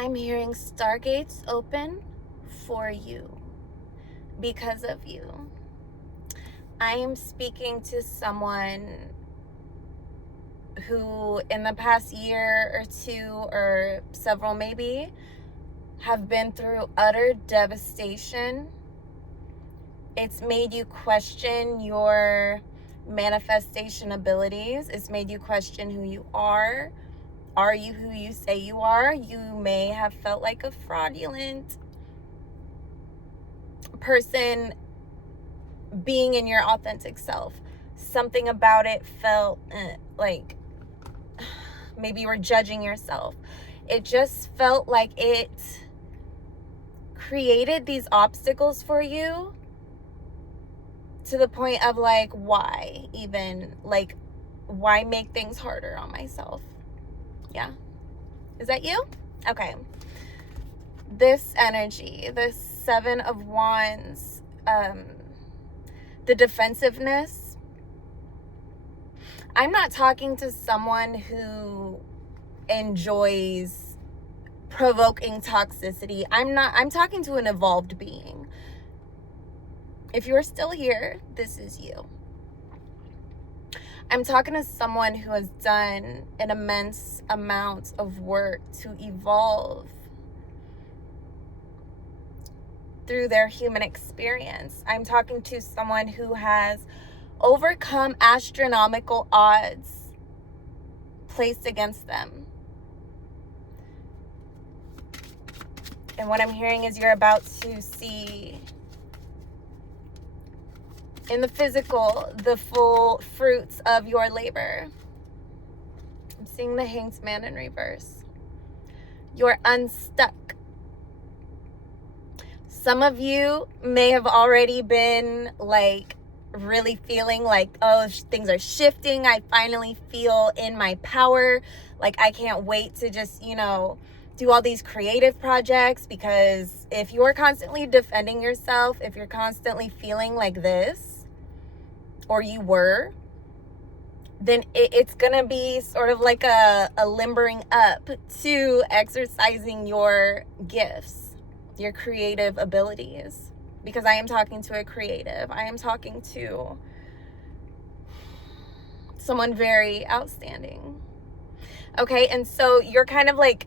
I'm hearing stargates open for you, because of you. I am speaking to someone who in the past year or two, or several maybe, have been through utter devastation. It's made you question your manifestation abilities. It's made you question who you are. Are you who you say you are? You may have felt like a fraudulent person being in your authentic self. Something about it felt like maybe you were judging yourself. It just felt like it created these obstacles for you to the point of like, why even? Like, why make things harder on myself? Yeah. Is that you? Okay. This energy, the 7 of Wands, the defensiveness. I'm not talking to someone who enjoys provoking toxicity. I'm talking to an evolved being. If you're still here, this is you. I'm talking to someone who has done an immense amount of work to evolve through their human experience. I'm talking to someone who has overcome astronomical odds placed against them. And what I'm hearing is you're about to see in the physical the full fruits of your labor. I'm seeing the Hanged Man in reverse. You're unstuck. Some of you may have already been like really feeling like, oh, things are shifting. I finally feel in my power. Like, I can't wait to just, do all these creative projects. Because if you're constantly defending yourself, if you're constantly feeling like this, or you were, then it's going to be sort of like a limbering up to exercising your gifts, your creative abilities. Because I am talking to a creative. I am talking to someone very outstanding. Okay, and so you're kind of like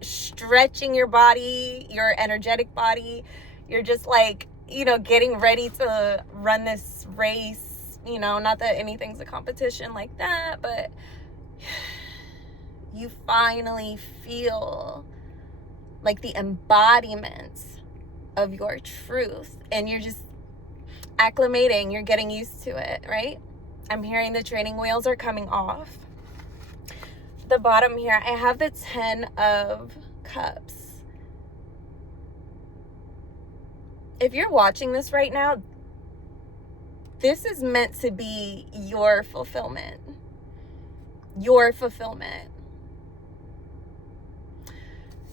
stretching your body, your energetic body. You're just like, getting ready to run this race. Not that anything's a competition like that, but you finally feel like the embodiment of your truth, and you're just acclimating, you're getting used to it, right? I'm hearing the training wheels are coming off. The bottom here, I have the 10 of Cups. If you're watching this right now, this is meant to be your fulfillment. Your fulfillment.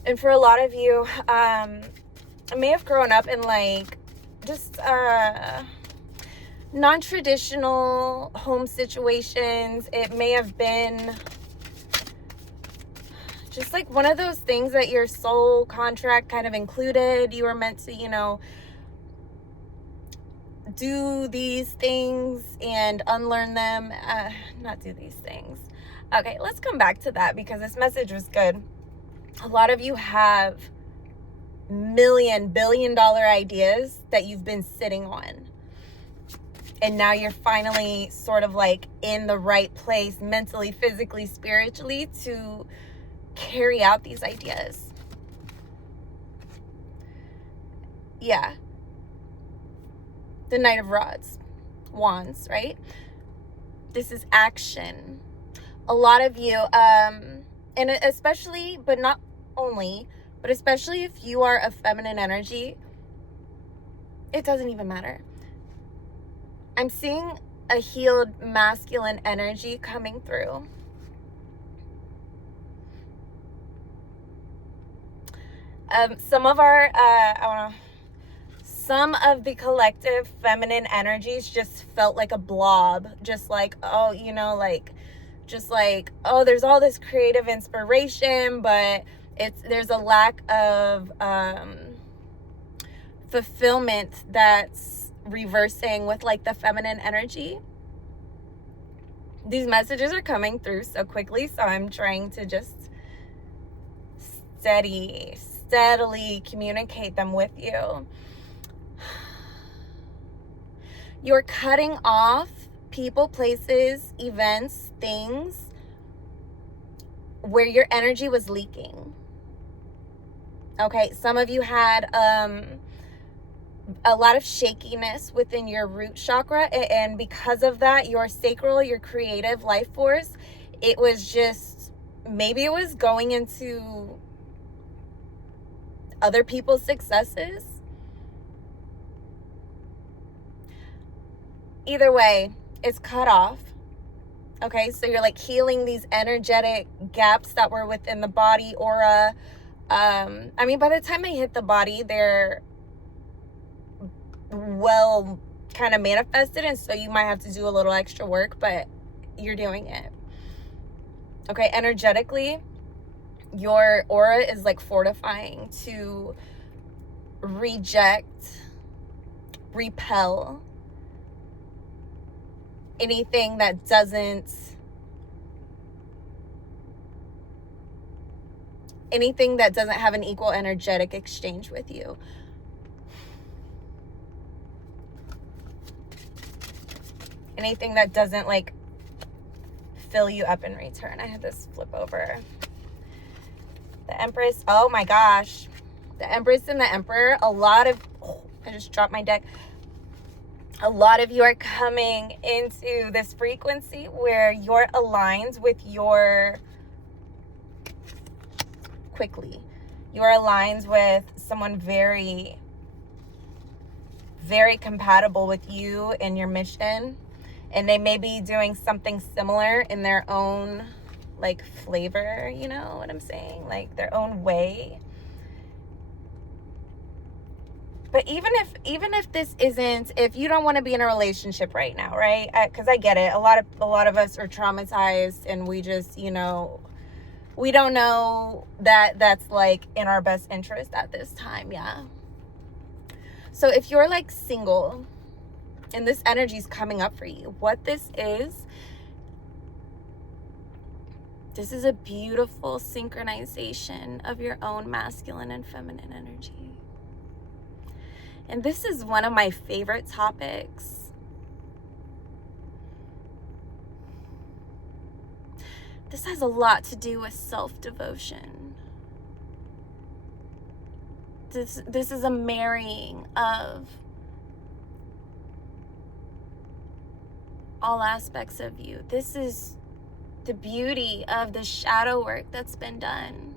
And for a lot of you, I may have grown up in like just non-traditional home situations. It may have been just like one of those things that your soul contract kind of included. You were meant to, do these things and unlearn them. Not do these things. Okay, let's come back to that because this message was good. A lot of you have billion-dollar ideas that you've been sitting on. And now you're finally sort of like in the right place mentally, physically, spiritually to carry out these ideas. Yeah. The Knight of Wands, right? This is action. A lot of you, and especially, but not only, but especially if you are a feminine energy, it doesn't even matter. I'm seeing a healed masculine energy coming through. Some of the collective feminine energies just felt like a blob, just like, oh, there's all this creative inspiration, but There's a lack of fulfillment that's reversing with like the feminine energy. These messages are coming through so quickly, so I'm trying to just steadily communicate them with you. You're cutting off people, places, events, things where your energy was leaking. Okay, some of you had a lot of shakiness within your root chakra, and because of that, your sacral, your creative life force, it was just, maybe it was going into other people's successes. Either way, it's cut off. Okay, so you're like healing these energetic gaps that were within the body aura. I mean, by the time they hit the body, they're well kind of manifested, and so you might have to do a little extra work, but you're doing it. Okay, energetically, your aura is like fortifying to reject, repel anything that doesn't have an equal energetic exchange with you. Anything that doesn't like fill you up in return. I had this flip over. The Empress, oh my gosh. The Empress and the Emperor, I just dropped my deck. A lot of you are coming into this frequency where you're aligned with you're aligned with someone very, very compatible with you and your mission. And they may be doing something similar in their own like flavor, you know what I'm saying? Like their own way. But even if this isn't, if you don't want to be in a relationship right now, right? Because I get it. A lot of us are traumatized, and we just, we don't know that that's like in our best interest at this time, yeah. So if you're like single and this energy is coming up for you, what this is a beautiful synchronization of your own masculine and feminine energy. And this is one of my favorite topics. This has a lot to do with self-devotion. This is a marrying of all aspects of you. This is the beauty of the shadow work that's been done.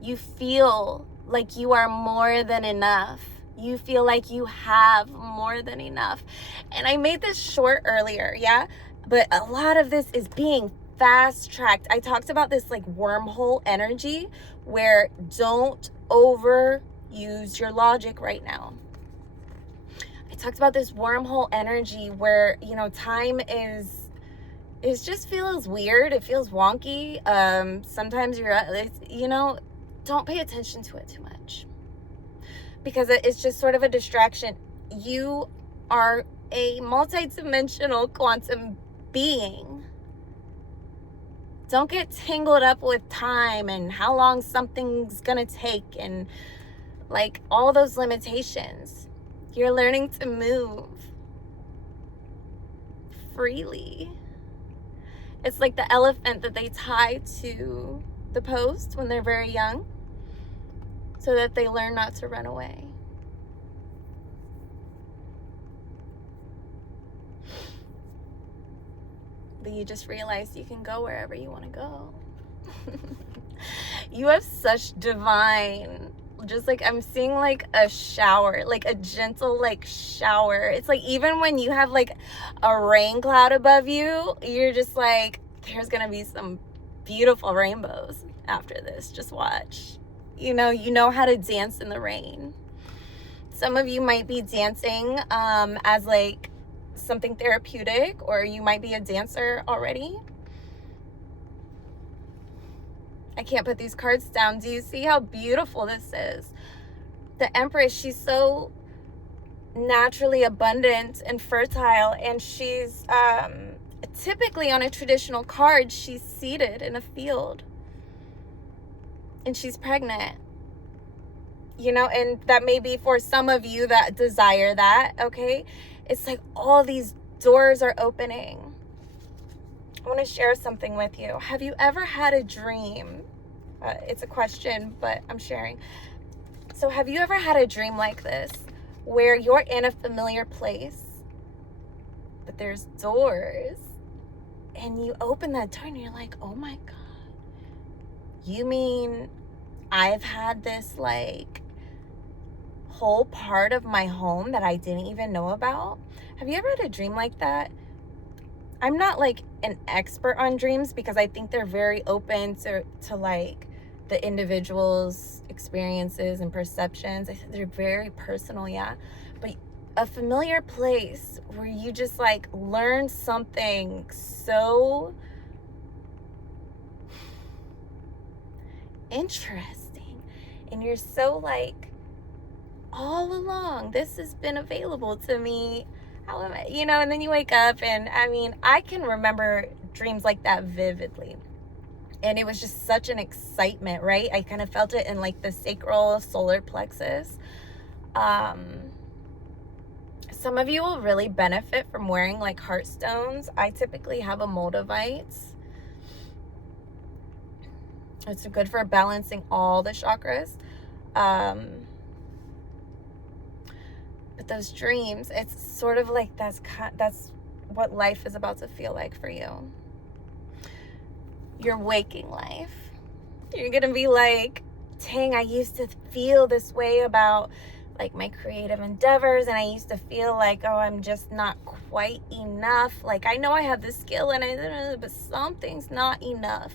You feel like you are more than enough. You feel like you have more than enough. And I made this short earlier, yeah? But a lot of this is being fast-tracked. I talked about this like wormhole energy where don't overuse your logic right now. I talked about this wormhole energy where, time is just feels weird. It feels wonky. Sometimes don't pay attention to it too much, because it's just sort of a distraction. You are a multidimensional quantum being. Don't get tangled up with time and how long something's gonna take and like all those limitations. You're learning to move freely. It's like the elephant that they tie to the post when they're very young, so that they learn not to run away. But you just realize you can go wherever you want to go. You have such divine, just like I'm seeing like a shower, like a gentle like shower. It's like even when you have like a rain cloud above you, you're just like, there's gonna be some beautiful rainbows after this. Just watch. You know how to dance in the rain. Some of you might be dancing as like something therapeutic, or you might be a dancer already. I can't put these cards down. Do you see how beautiful this is? The Empress, she's so naturally abundant and fertile, and she's typically on a traditional card, she's seated in a field and she's pregnant, you know, and that may be for some of you that desire that. Okay, it's like all these doors are opening. I want to share something with you. Have you ever had a dream? It's a question, but I'm sharing. So have you ever had a dream like this, where you're in a familiar place, but there's doors, and you open that door and you're like, oh my God, you mean I've had this like whole part of my home that I didn't even know about? Have you ever had a dream like that? I'm not like an expert on dreams, because I think they're very open to like the individual's experiences and perceptions. I think they're very personal, yeah. But a familiar place where you just like learn something so interesting, and you're so like, all along this has been available to me. How am I, you know? And then you wake up, and I mean, I can remember dreams like that vividly, and it was just such an excitement, right? I kind of felt it in like the sacral solar plexus. Some of you will really benefit from wearing like heart stones. I typically have a moldavite. It's good for balancing all the chakras. But those dreams, it's sort of like that's what life is about to feel like for you. Your waking life. You're gonna be like, dang, I used to feel this way about like my creative endeavors, and I used to feel like, oh, I'm just not quite enough. Like, I know I have the skill, and but something's not enough.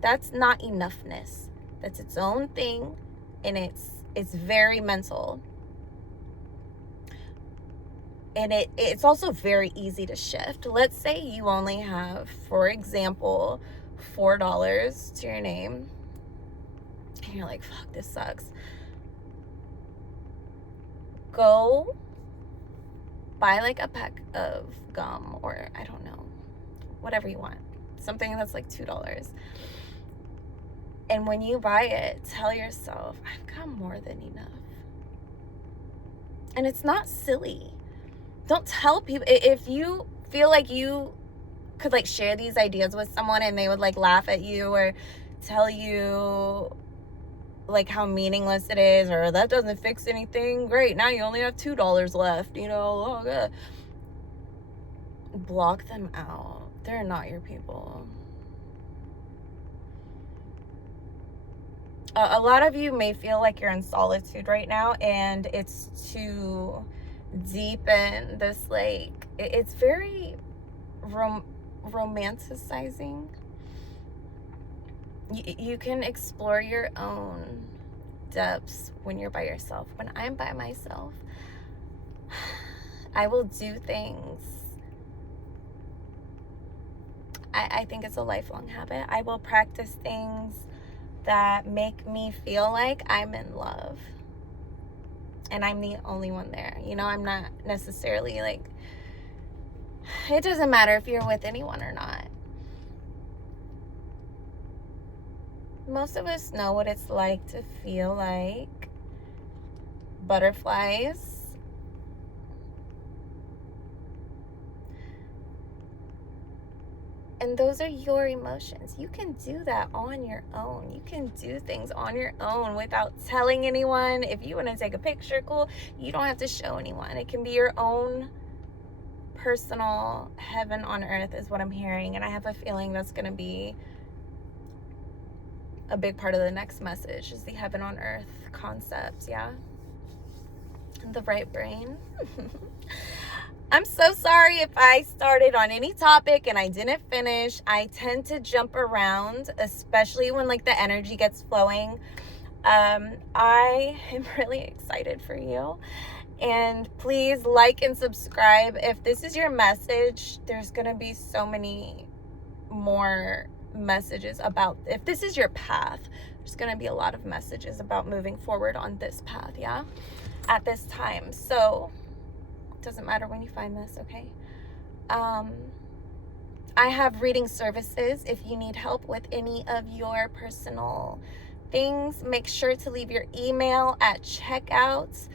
That's not enoughness. That's its own thing, and it's very mental. And it's also very easy to shift. Let's say you only have, for example, $4 to your name, and you're like, fuck, this sucks. Go buy like a pack of gum, or I don't know, whatever you want, something that's like $2. And when you buy it, tell yourself, I've got more than enough. And it's not silly. Don't tell people. If you feel like you could like share these ideas with someone and they would like laugh at you or tell you like how meaningless it is, or that doesn't fix anything, great, now you only have $2 left, you know, oh God. Block them out. They're not your people. A lot of you may feel like you're in solitude right now, and it's to deepen this, like, it's very romanticizing. You can explore your own depths when you're by yourself. When I'm by myself, I will do things. I think it's a lifelong habit. I will practice things that make me feel like I'm in love and I'm the only one there. You know, I'm not necessarily like, it doesn't matter if you're with anyone or not. Most of us know what it's like to feel like butterflies. And those are your emotions. You can do that on your own. You can do things on your own without telling anyone. If you want to take a picture, cool. You don't have to show anyone. It can be your own personal heaven on earth is what I'm hearing. And I have a feeling that's going to be a big part of the next message, is the heaven on earth concept, yeah? The right brain. I'm so sorry if I started on any topic and I didn't finish. I tend to jump around, especially when like the energy gets flowing. I am really excited for you. And please like and subscribe. If this is your message, there's going to be so many more messages about, if this is your path, there's going to be a lot of messages about moving forward on this path, yeah, at this time. So it doesn't matter when you find this, okay? I have reading services. If you need help with any of your personal things, make sure to leave your email at checkout,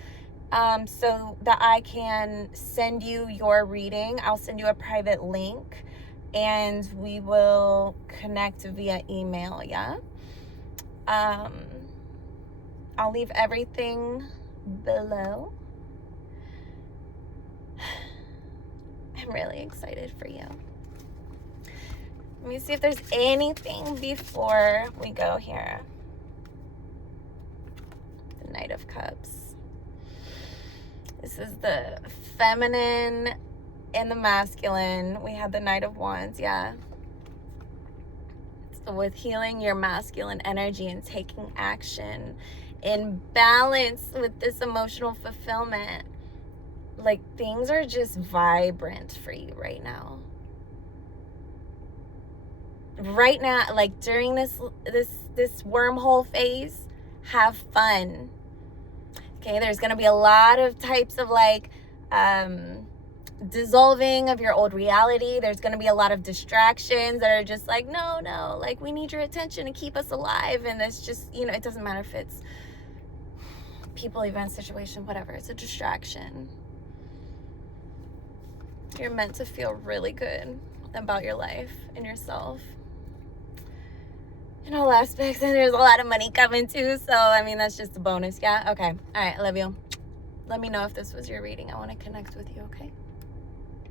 so that I can send you your reading. I'll send you a private link and we will connect via email, yeah? I'll leave everything below. I'm really excited for you. Let me see if there's anything before we go here. The Knight of Cups. This is the feminine and the masculine. We have the Knight of Wands, yeah. So with healing your masculine energy and taking action in balance with this emotional fulfillment. Like, things are just vibrant for you right now. Right now, like during this wormhole phase, have fun. Okay, there's gonna be a lot of types of like dissolving of your old reality. There's gonna be a lot of distractions that are just like, no, like we need your attention to keep us alive. And it's just, you know, it doesn't matter if it's people, event, situation, whatever. It's a distraction. You're meant to feel really good about your life and yourself in all aspects, and there's a lot of money coming too, so I mean that's just a bonus, yeah? Okay, all right, I love you. Let me know if this was your reading. I want to connect with you, okay?